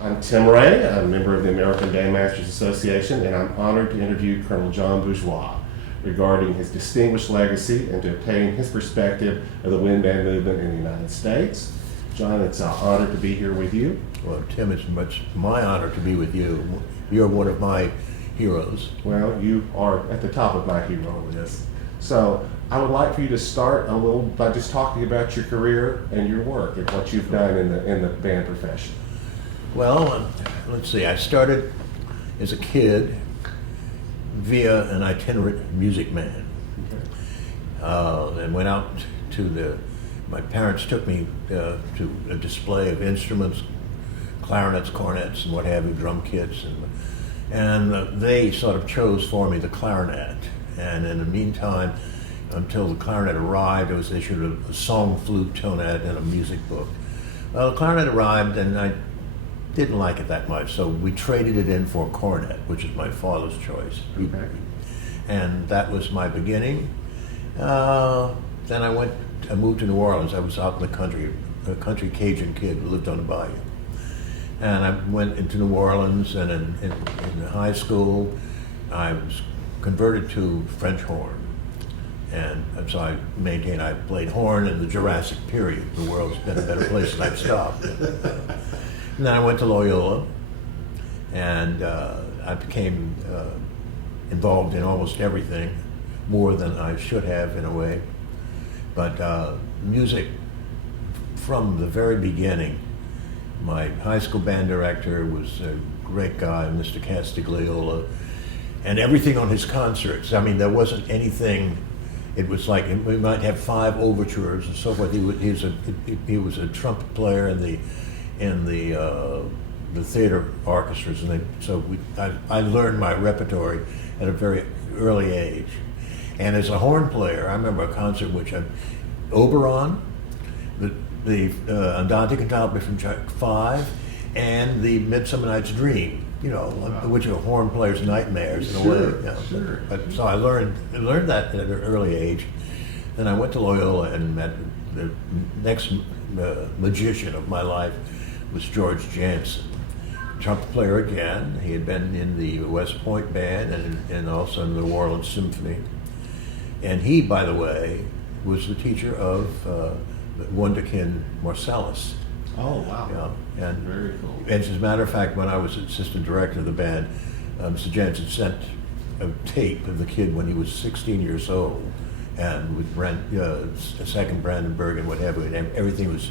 I'm Tim Ray, I'm a member of the American Bandmasters Association, and I'm honored to interview Colonel John Bourgeois regarding his distinguished legacy and to obtain his perspective of the wind band movement in the United States. John, it's an honor to be here with you. Well, Tim, it's much my honor to be with you. You're one of my heroes. Well, you are at the top of my hero list. So I would like for you to start a little by just talking about your career and your work and what you've done in the band profession. Well, let's see. I started as a kid via an itinerant music man, and went out to my parents took me to a display of instruments, clarinets, cornets, and what have you, drum kits, and they sort of chose for me the clarinet. And in the meantime, until the clarinet arrived, I was issued a song flute tonette and a music book. Well, the clarinet arrived, and I didn't like it that much, so we traded it in for a cornet, which is my father's choice. Okay. And that was my beginning. Then I moved to New Orleans. I was out in the country, a country Cajun kid who lived on the bayou. And I went into New Orleans, and in high school, I was converted to French horn. And so I maintain I played horn in the Jurassic period. The world's been a better place than I've stopped. And then I went to Loyola, and I became involved in almost everything, more than I should have in a way. But music, from the very beginning, my high school band director was a great guy, Mr. Castigliola, and everything on his concerts. I mean, there wasn't anything. It was like we might have 5 overtures and so forth. He was a trumpet player in the theater orchestras, and I learned my repertoire at a very early age. And as a horn player, I remember a concert which Oberon, the Andante Cantabile from Track 5, and the Midsummer Night's Dream, which are horn players' nightmares in a way. Sure. But so I learned that at an early age. Then I went to Loyola and met the next magician of my life was George Jansen, trumpet player again. He had been in the West Point Band and also in the New Orleans Symphony. And he, by the way, was the teacher of Wunderkind Marsalis. Oh, wow. Yeah. And, very cool. And as a matter of fact, when I was assistant director of the band, Mr. Jansen sent a tape of the kid when he was 16 years old, and with second Brandenburg and what have you, and everything was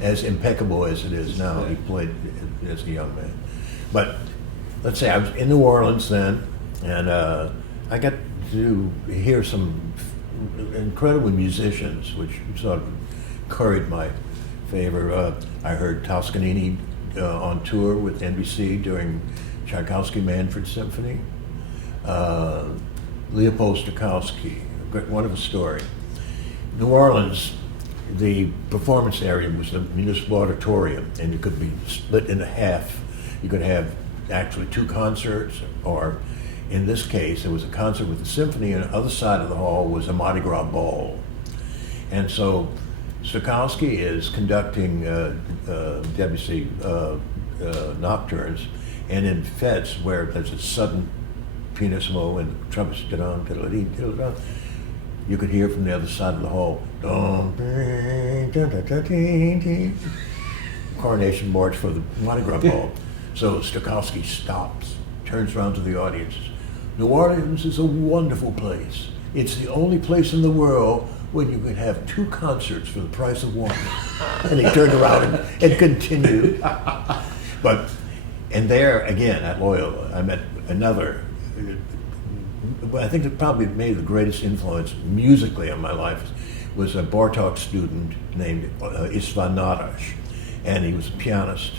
as impeccable as it is now. He played as a young man. But let's say I was in New Orleans then, and I got to hear some incredible musicians, which sort of curried my favor. I heard Toscanini on tour with NBC during Tchaikovsky-Manfred Symphony. Leopold Stokowski, a wonderful story. New Orleans, the performance area was the municipal auditorium, and it could be split in half. You could have actually 2 concerts, or in this case, there was a concert with the symphony, and the other side of the hall was a Mardi Gras ball. And so Stokowski is conducting Debussy nocturnes, and in fêtes where there's a sudden pianissimo and trumpets, you could hear from the other side of the hall, Coronation March for the Mardi Gras ball. So Stokowski stops, turns around to the audience. New Orleans is a wonderful place. It's the only place in the world where you could have 2 concerts for the price of one. And he turned around and continued. And there again at Loyola, I met another. I think that probably made the greatest influence musically on my life was a Bartók student named István Nádas, and he was a pianist.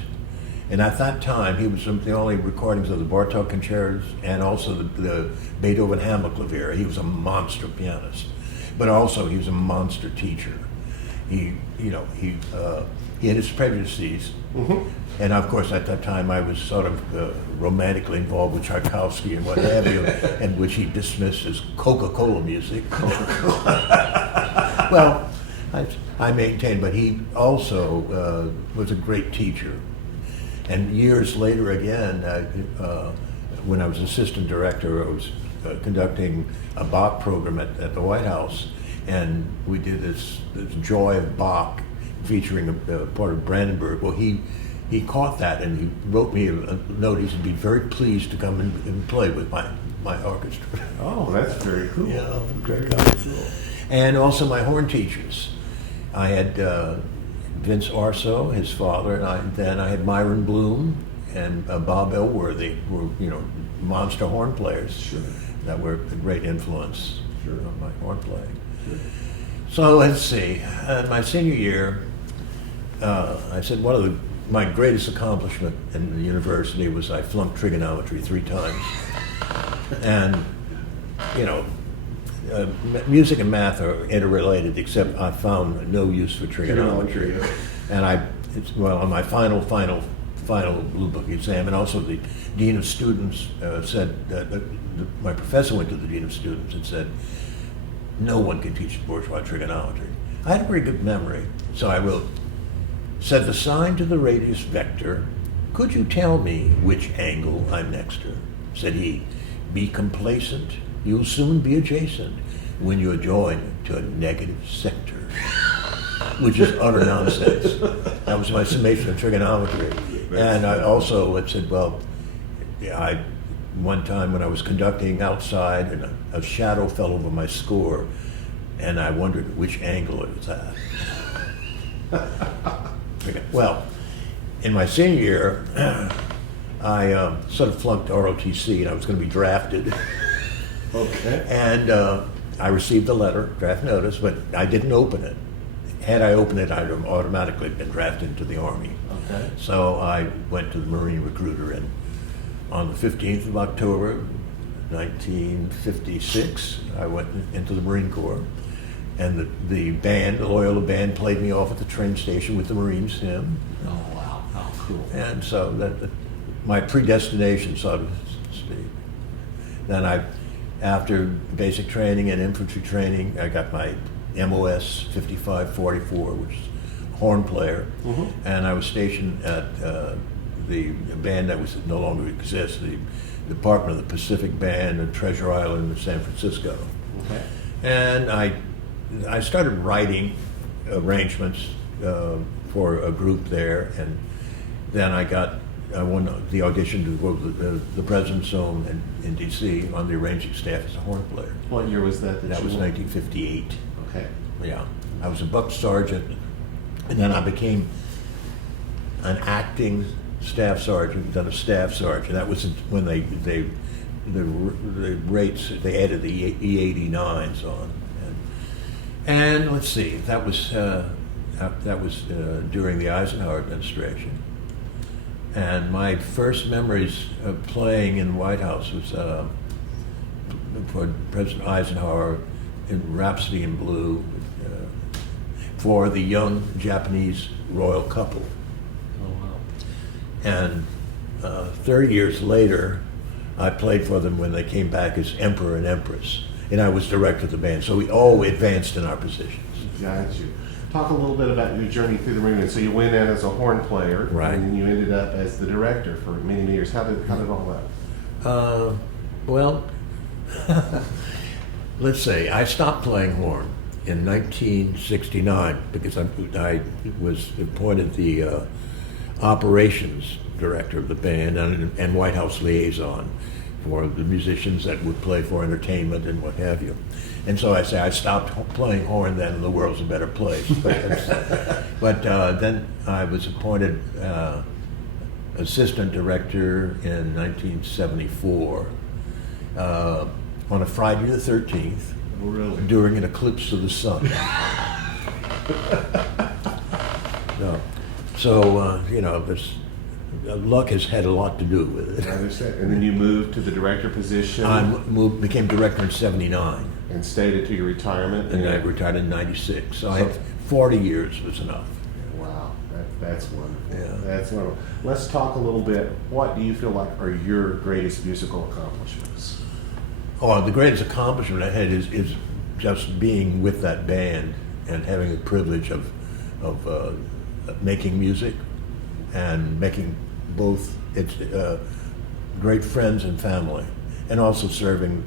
And at that time, he was the only recordings of the Bartók concertos and also the Beethoven Hammerklavier. He was a monster pianist, but also he was a monster teacher. He had his prejudices, and of course at that time I was sort of romantically involved with Tchaikovsky and what have you, and which he dismissed as Coca-Cola music. Well, I maintain, but he also was a great teacher. And years later again, when I was assistant director, I was conducting a Bach program at the White House, and we did this Joy of Bach featuring a part of Brandenburg. Well, he caught that, and he wrote me a note. He said, "Be very pleased to come and play with my orchestra." Oh, that's very cool. Yeah, great guy. And also my horn teachers. I had Vince Arso, his father, and then I had Myron Bloom and Bob Elworthy, who were monster horn players. Sure. That were a great influence on my horn playing. Sure. So let's see. My senior year, I said one of my greatest accomplishment in the university was I flunked trigonometry 3 times. And, music and math are interrelated, except I found no use for trigonometry. And on my final Blue Book exam, and also the Dean of Students said, my professor went to the Dean of Students and said, "No one can teach bourgeois trigonometry." I had a very good memory, so I wrote, "Set the sign to the radius vector. Could you tell me which angle I'm next to?" Said he, "Be complacent. You'll soon be adjacent when you're joined to a negative sector," which is utter nonsense. That was my summation of trigonometry. And I also said, one time when I was conducting outside, and a shadow fell over my score, and I wondered which angle it was at. Well, in my senior year, I sort of flunked ROTC, and I was going to be drafted. Okay. And I received a letter, draft notice, but I didn't open it. Had I opened it, I'd have automatically been drafted into the Army. Okay. So I went to the Marine recruiter, and on the 15th of October, 1956, I went into the Marine Corps, and the Loyola band played me off at the train station with the Marines hymn. Oh, wow. How cool. And so my predestination, so to speak. Then after basic training and infantry training, I got my MOS 5544, which is horn player, and I was stationed at the band that no longer exists, the Department of the Pacific Band in Treasure Island in San Francisco. Okay. And I started writing arrangements for a group there, and then I won the audition to go to the President's Home in D.C. on the arranging staff as a horn player. What year was that? That was 1958. Okay. Yeah, I was a buck sergeant, and then I became an acting staff sergeant, then a staff sergeant. That was when the rates, they added the E89s on, and let's see, that was during the Eisenhower administration. And my first memories of playing in the White House was for President Eisenhower in Rhapsody in Blue for the young Japanese royal couple. Oh, wow. And 30 years later, I played for them when they came back as Emperor and Empress, and I was director of the band, so we all advanced in our positions. Got you. Talk a little bit about your journey through the Marine. So you went in as a horn player, Right. and then you ended up as the director for many years. How did all that? Well, let's say I stopped playing horn in 1969 because I was appointed the operations director of the band and White House liaison for the musicians that would play for entertainment and what have you. And so I say I stopped playing horn then, and the world's a better place. But then I was appointed assistant director in 1974 on a Friday the 13th. Oh, really? During an eclipse of the sun. No. So, this luck has had a lot to do with it. I understand. And then you moved to the director position. Became director in 79. And stayed until your retirement. And I retired in 96. So I had 40 years was enough. Wow, that's wonderful. Yeah. That's wonderful. Let's talk a little bit. What do you feel like are your greatest musical accomplishments? Oh, the greatest accomplishment I had is just being with that band and having the privilege of making music and making both it's great friends and family, and also serving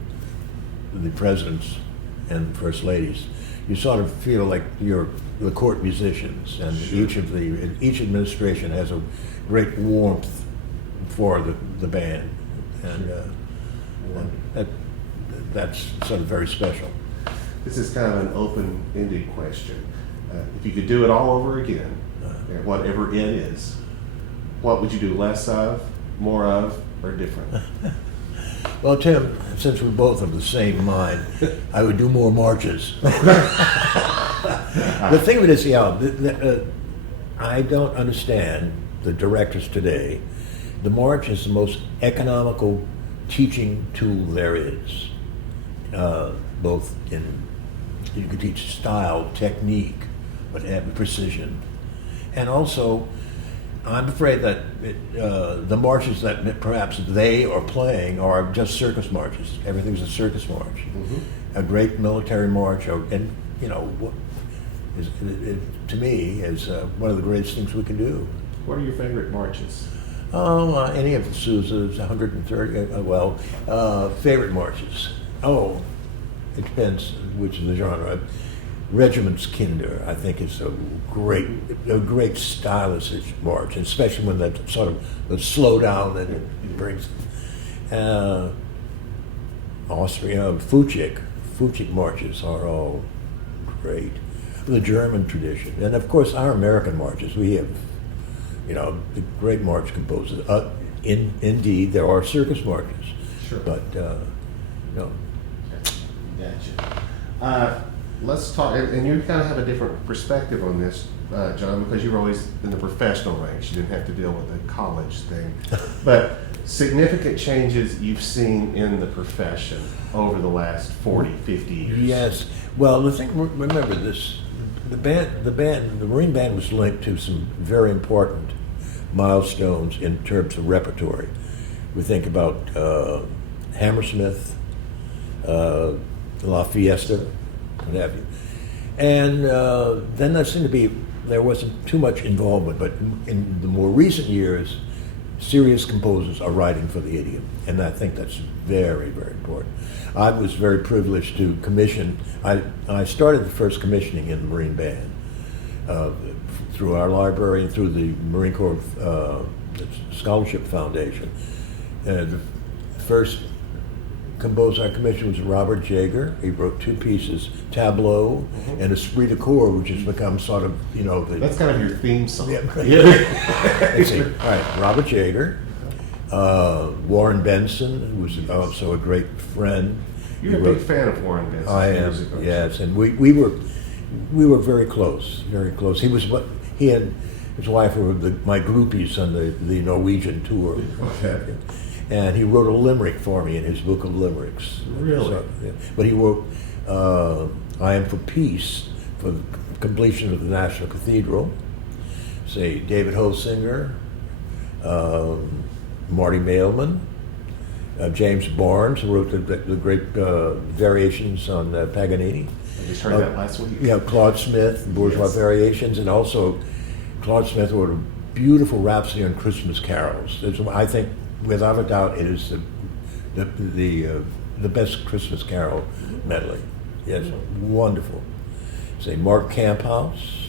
the presidents and first ladies. You sort of feel like you're the court musicians, and each administration has a great warmth for the band, and that's sort of very special. This is kind of an open-ended question. If you could do it all over again, whatever it is, what would you do less of, more of, or different? Well, Tim, since we're both of the same mind, I would do more marches. The thing of it is, I don't understand the directors today. The march is the most economical teaching tool there is, both in, you can teach style, technique, but add precision. And also, I'm afraid that the marches that perhaps they are playing are just circus marches. Everything's a circus march. Mm-hmm. A great military march, and to me, is one of the greatest things we can do. What are your favorite marches? Any of the Souza's, 130, favorite marches. Oh, it depends which is the genre. Regiment's Kinder, I think, is a great stylistic march, and especially when that sort of the slow down that it brings. Austria, Fuchik marches are all great. The German tradition, and of course our American marches. We have, the great march composers. Indeed, there are circus marches, sure, but no. Gotcha. Let's talk, and you kind of have a different perspective on this, John, because you were always in the professional ranks. You didn't have to deal with the college thing. But significant changes you've seen in the profession over the last 40, 50 years. Yes. Well, the thing, remember this, the Marine Band was linked to some very important milestones in terms of repertory. We think about Hammersmith, La Fiesta, what have you. And then there wasn't too much involvement, but in the more recent years, serious composers are writing for the idiom, and I think that's very, very important. I was very privileged to commission, I started the first commissioning in the Marine Band through our library and through the Marine Corps Scholarship Foundation. The first composer I commissioned was Robert Jager. He wrote two pieces, Tableau and Esprit de Corps, which has become sort of, That's kind of your theme song. Yeah. All right, Robert Jager, Warren Benson, who was also a great friend. You're a big fan of Warren Benson. I am, yes, and we were very close, very close. He and his wife were my groupies on the Norwegian tour. Okay. And he wrote a limerick for me in his book of limericks. Really? So, yeah. But he wrote, I Am for Peace, for the completion of the National Cathedral. Say, David Holsinger, Marty Mailman, James Barnes, who wrote the great variations on Paganini. I just heard that last week. Yeah, Claude Smith, Bourgeois variations, and also Claude Smith wrote a beautiful rhapsody on Christmas carols. I think, without a doubt, it is the best Christmas carol medley. Yes, wonderful. Say Mark Camphouse,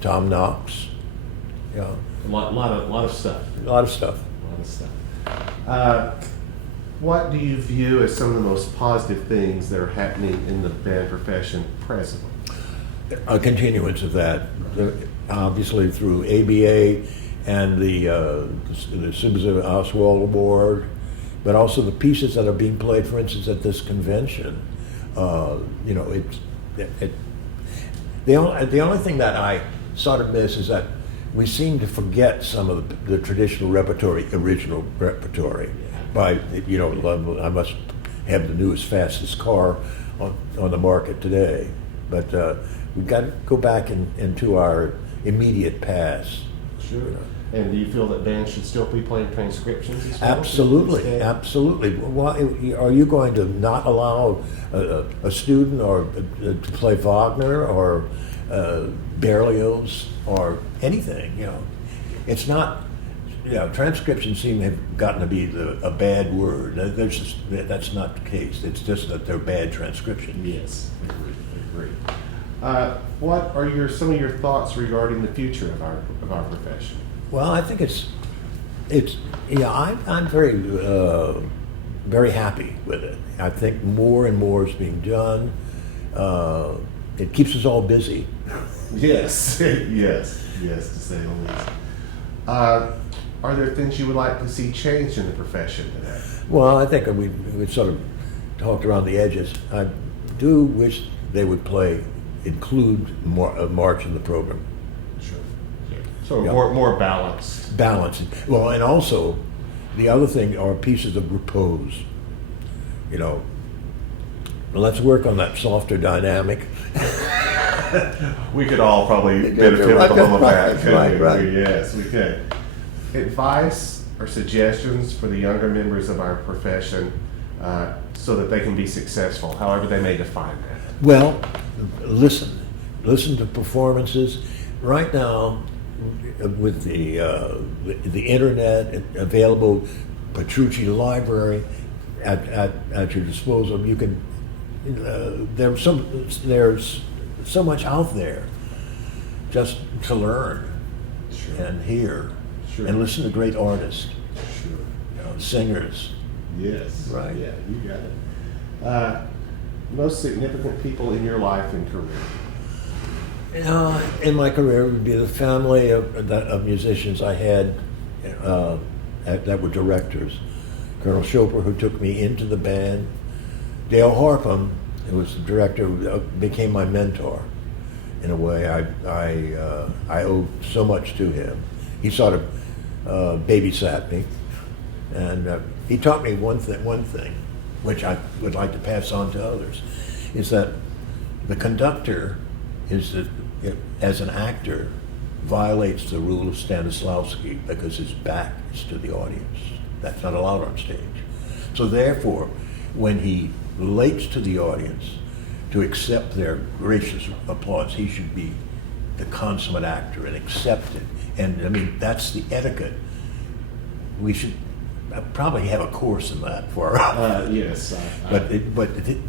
Tom Knox. Yeah, A lot of stuff. a lot of stuff. What do you view as some of the most positive things that are happening in the band profession presently? A continuance of that, obviously through ABA and the Souza Oswald Award, but also the pieces that are being played, for instance, at this convention. The only thing that I sort of miss is that we seem to forget some of the traditional repertory, original repertory. I must have the newest, fastest car on the market today, but we've got to go back into our immediate past. Sure. And do you feel that bands should still be playing transcriptions as well? Absolutely, absolutely. Why are you going to not allow a student to play Wagner or Berlioz or anything? It's not transcriptions seem to have gotten to be a bad word. That's not the case. It's just that they're bad transcriptions. Yes, I agree. What are some of your thoughts regarding the future of our profession? Well, I think I'm very happy with it. I think more and more is being done. It keeps us all busy. Yes, yes, to say the least. Are there things you would like to see changed in the profession today? Well, I think we sort of talked around the edges. I do wish they would include a march in the program. Sure. So more balanced. Balance. Well, and also the other thing are pieces of repose. Let's work on that softer dynamic. We could all probably benefit from that. Right. Yes, we could. Advice or suggestions for the younger members of our profession so that they can be successful, however they may define that. Well, listen to performances. Right now, with the internet available, Petrucci Library at your disposal, you can. There's so much out there just to learn and hear and listen to great artists, singers. Yes. Right. Yeah, you got it. Most significant people in your life and career? In my career would be the family of musicians I had that were directors. Colonel Chopper, who took me into the band. Dale Harpham, who was the director, became my mentor. In a way, I owe so much to him. He sort of babysat me, and he taught me one thing, which I would like to pass on to others, is that the conductor as an actor, violates the rule of Stanislavski because his back is to the audience. That's not allowed on stage. So therefore, when he relates to the audience to accept their gracious applause, he should be the consummate actor and accept it. And I mean, that's the etiquette. We should probably have a course in that for our yes. But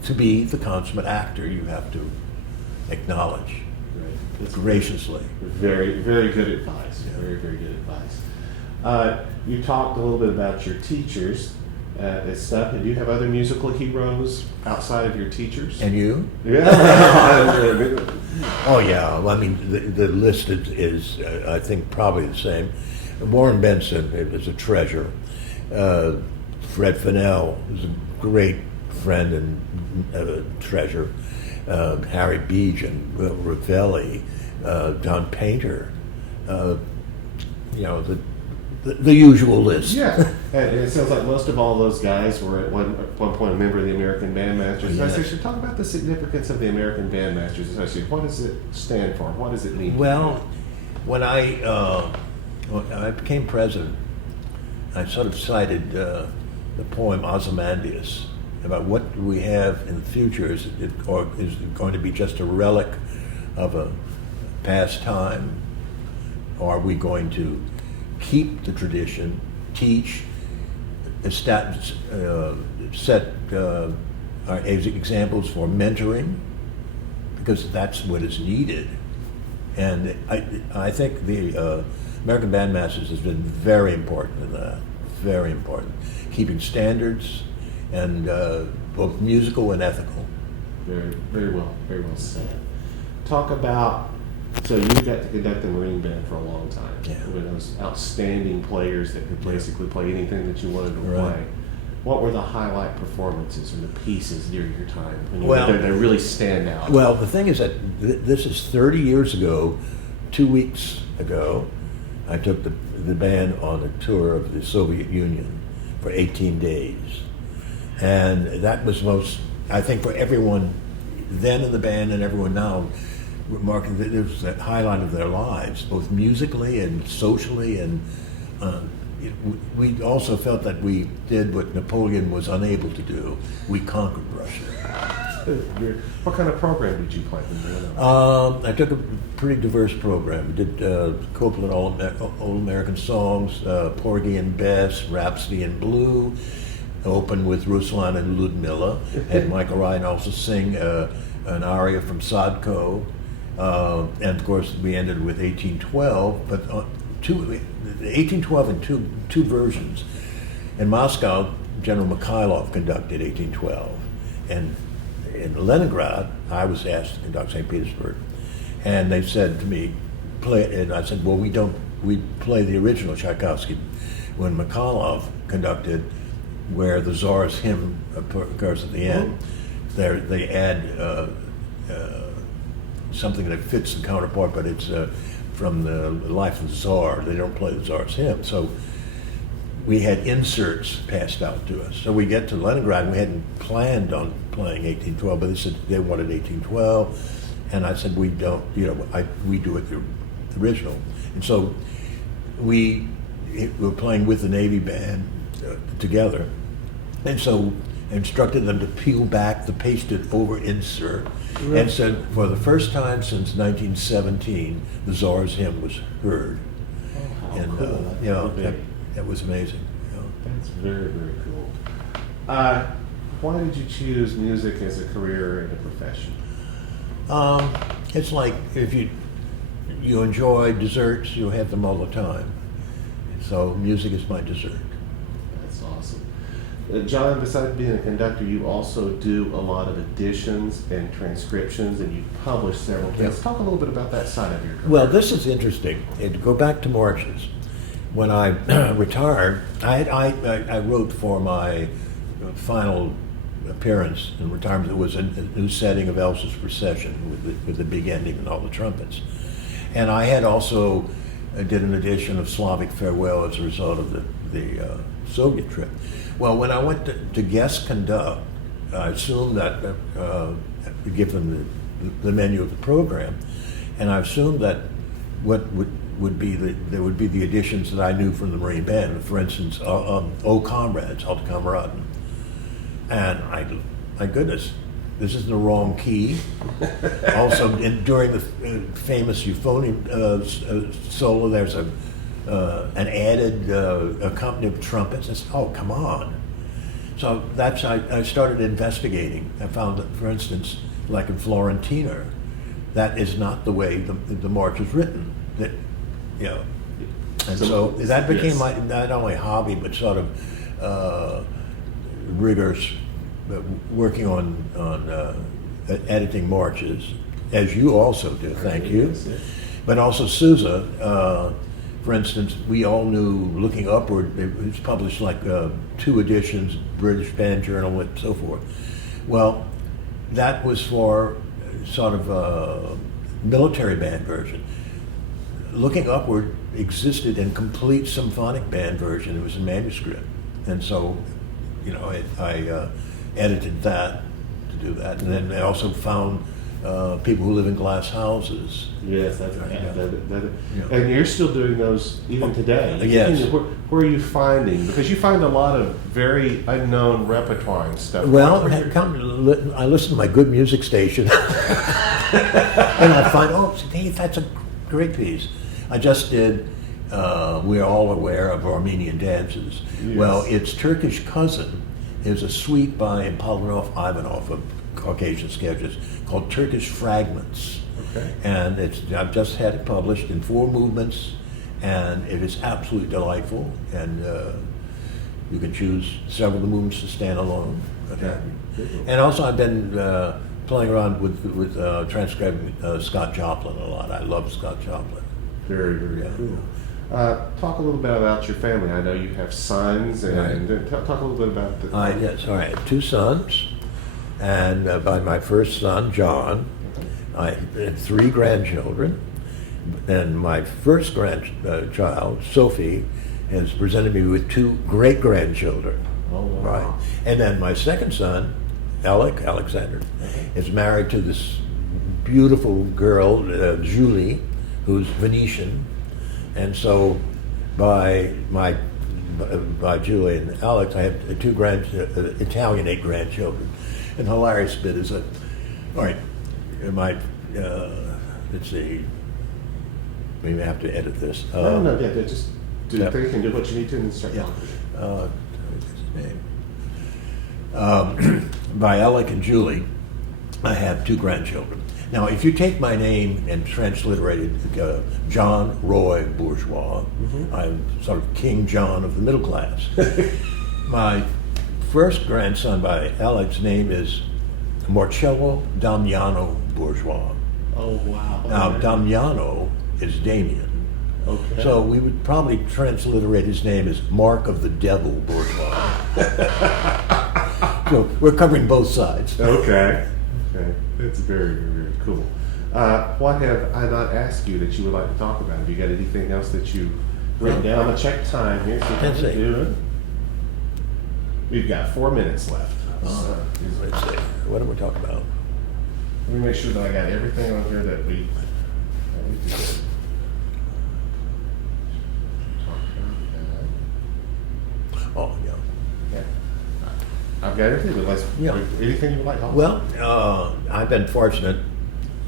to be the consummate actor, you have to acknowledge graciously. Very, very good advice. Yeah. Very, very good advice. You talked a little bit about your teachers and stuff. Do you have other musical heroes outside of your teachers? And you? Yeah. Oh yeah. Well, I mean, the list is I think probably the same. Warren Benson is a treasure. Fred Fennell is a great friend and treasure. Harry Beach and Ravelli, Don Painter, the usual list. Yeah, and it sounds like most of all those guys were at one point a member of the American Bandmasters Association. Talk about the significance of the American Bandmasters Association. What does it stand for? What does it mean? Well, when I became president, I sort of cited the poem Ozymandias about what do we have in the future. Is it going to be just a relic of a past time? Or are we going to keep the tradition, teach, set examples for mentoring, because that's what is needed. And I think the American Bandmasters has been very important in that, very important. Keeping standards, and both musical and ethical. Very, very well said. Talk about, so you got to conduct the Marine Band for a long time. Yeah. With those outstanding players that could basically play anything that you wanted to play. What were the highlight performances or the pieces during your time when they really stand out? Well, the thing is that this is 30 years ago. 2 weeks ago, I took the band on a tour of the Soviet Union for 18 days. And that was I think for everyone then in the band and everyone now, remarking that it was the highlight of their lives, both musically and socially. And we also felt that we did what Napoleon was unable to do. We conquered Russia. What kind of program did you play when you were young? I took a pretty diverse program. We did Copeland All American Songs, Porgy and Bess, Rhapsody in Blue, opened with Ruslan and Ludmilla, had Michael Ryan also sing an aria from Sadko, and of course we ended with 1812, but 1812 in two versions. In Moscow, General Mikhailov conducted 1812, and in Leningrad, I was asked to conduct St. Petersburg, and they said to me, play it, and I said, well, we play the original Tchaikovsky. When Mikhailov conducted, where the Tsar's hymn occurs at the end, they add something that fits the counterpart, but it's from the Life of the Tsar. They don't play the Tsar's hymn, so we had inserts passed out to us. So we get to Leningrad, and we hadn't planned on playing 1812, but they said they wanted 1812, and I said, we don't, we do it the original. And so we were playing with the Navy band together, and so I instructed them to peel back the pasted over insert, and said, for the first time since 1917, the Tsar's hymn was heard. Oh, how And cool. that was amazing. That's very, very cool. Why did you choose music as a career and a profession? It's like if you enjoy desserts, you have them all the time. So music is my dessert. That's awesome. John, besides being a conductor, you also do a lot of editions and transcriptions, and you publish several things. Yeah. Talk a little bit about that side of your career. Well, this is interesting. To go back to marches, when I retired, I wrote for my final appearance in retirement. It was a new setting of Elsa's Procession with the big ending and all the trumpets. And I had also did an edition of Slavic Farewell as a result of the Soviet trip. Well, when I went to guest conduct, I assumed that give them the menu of the program, and I assumed that what would be there would be the editions that I knew from the Marine Band. For instance, "O Comrades," "Alte Kameraden," and my goodness, this is the wrong key. Also, during the famous euphonium solo, there's an added accompaniment of trumpets. I said, oh, come on. So I started investigating. I found that, for instance, like in Florentina, that is not the way the march is written. And so that became my not only hobby, but sort of rigorous working on editing marches, as you also do. Thank you. But also Souza. For instance, we all knew Looking Upward, it was published like 2 editions, British Band Journal, and so forth. Well, that was for sort of a military band version. Looking Upward existed in complete symphonic band version. It was a manuscript. And so, I edited that to do that. And then I also found people who live in glass houses. Yes, that's right. And you're still doing those even today. Yes. Where are you finding? Because you find a lot of very unknown repertoire and stuff. Well, I listen to my good music station, and I find, hey, that's a great piece. I just did. We're all aware of Armenian dances. Yes. Well, its Turkish cousin is a suite by Apollonov Ivanov of Caucasian sketches called Turkish Fragments. Okay. And I've just had it published in 4 movements, and it is absolutely delightful. And you can choose several of the movements to stand alone. Okay. And also, I've been playing around with transcribing Scott Joplin a lot. I love Scott Joplin. Very, very cool. Talk a little bit about your family. I know you have sons, and talk a little bit about the. Yes, all right. 2 sons, and by my first son, John, I had 3 grandchildren, and my first grandchild, Sophie, has presented me with 2 great-grandchildren. Oh, wow. Right. And then my second son, Alexander, is married to this beautiful girl, Julie, who's Venetian. And so by Julie and Alex, I have 2 Italianate grandchildren. An hilarious bit is that, all right, let's see, we may have to edit this. No, just do yeah. think and do what you need to and start Yeah. talking. What's his name? By Alec and Julie, I have 2 grandchildren. Now, if you take my name and transliterated John Roy Bourgeois, I'm sort of King John of the middle class. My first grandson by Alec's name is Marcello Damiano Bourgeois. Oh, wow. Now, Damiano is Damien. Okay. So we would probably transliterate his name as Mark of the Devil Bourgeois. So we're covering both sides. Okay. That's very, very, very cool. What have I not asked you that you would like to talk about? Have you got anything else that you written down? I'm going to check time here. See Let's how see. we're doing. We've got 4 minutes left. So, Let's see. What do we talk about? let me make sure that I got everything on here that we did. Oh, yeah. Okay. I've got everything, but let's, Yeah. anything you would like to talk about? Well, I've been fortunate.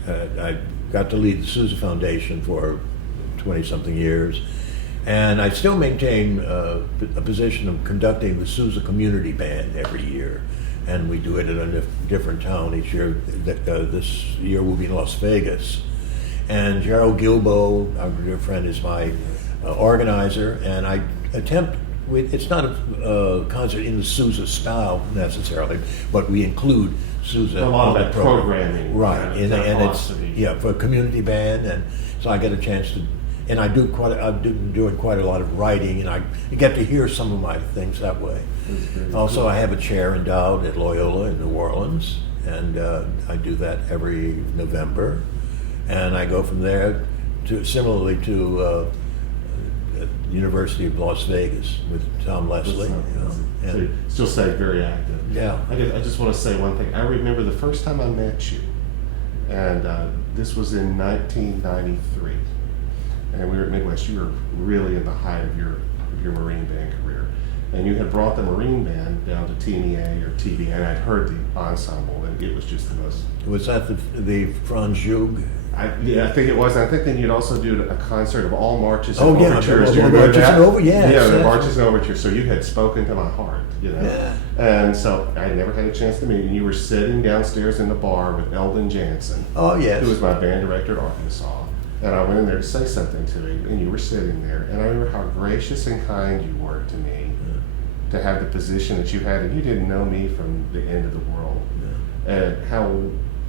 I got to lead the Souza Foundation for 20-something years, and I still maintain a position of conducting the Souza Community Band every year, and we do it in a different town each year. This year we'll be in Las Vegas, and Gerald Gilbo, our dear friend, is my organizer, and I attempt. It's not a concert in the Souza style necessarily, but we include Souza A lot of on that the program. programming, Right? kind of And it's philosophy. for a community band, and so I get a chance to, and I've been doing quite a lot of writing, and I get to hear some of my things that way. That's very Also, cool. I have a chair endowed at Loyola in New Orleans, and I do that every November, and I go from there to similarly to University of Las Vegas with Tom Leslie. So you still stay very active. Yeah. I just want to say one thing. I remember the first time I met you, and this was in 1993, and we were at Midwest. You were really in the height of your Marine Band career, and you had brought the Marine Band down to TNEA or TBA, and I'd heard the ensemble, and it was just the most. Was that the Franz Jug? I think it was. I think then you'd also do a concert of all marches Oh, and yeah, overtures. the Do you remember marches that? and over- yes, Yeah, the yes. marches and overtures. So you had spoken to my heart, you know. Yeah. And so I never had a chance to meet you. You were sitting downstairs in the bar with Eldon Jansen, Oh, yes. who was my band director at Arkansas. And I went in there to say something to him, and you were sitting there. And I remember how gracious and kind you were to me to have the position that you had. And you didn't know me from the end of the world. And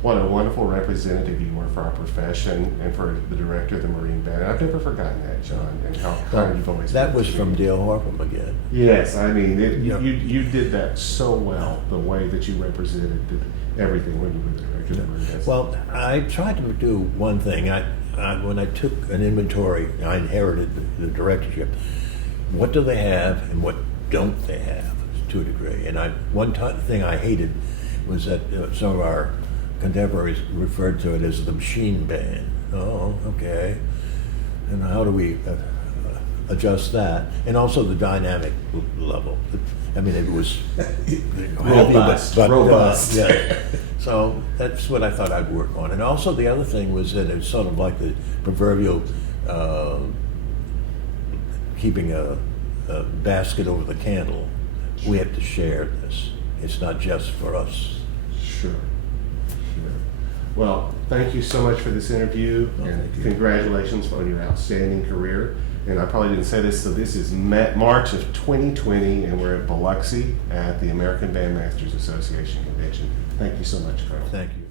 what a wonderful representative you were for our profession and for the director of the Marine Band. I've never forgotten that, John, and how kind you've always That been was to from me. Dale Harpham again. Yes, I mean, Yeah. you did that so well, the way that you represented everything when you were the director of the Marine Band. Well, I tried to do one thing. When I took an inventory, I inherited the directorship. What do they have and what don't they have, to a degree? And one thing I hated was that some of our contemporaries referred to it as the machine band. Oh, okay. And how do we adjust that? And also the dynamic level. I mean, it was Robust, robust. Yeah. So that's what I thought I'd work on. And also the other thing was that it's sort of like the proverbial keeping a basket over the candle. We have to share this. It's not just for us. Sure. Well, thank you so much for this interview, and thank you. congratulations on your outstanding career. And I probably didn't say this, so this is March of 2020, and we're at Biloxi at the American Bandmasters Association convention. Thank you so much, Colonel. Thank you.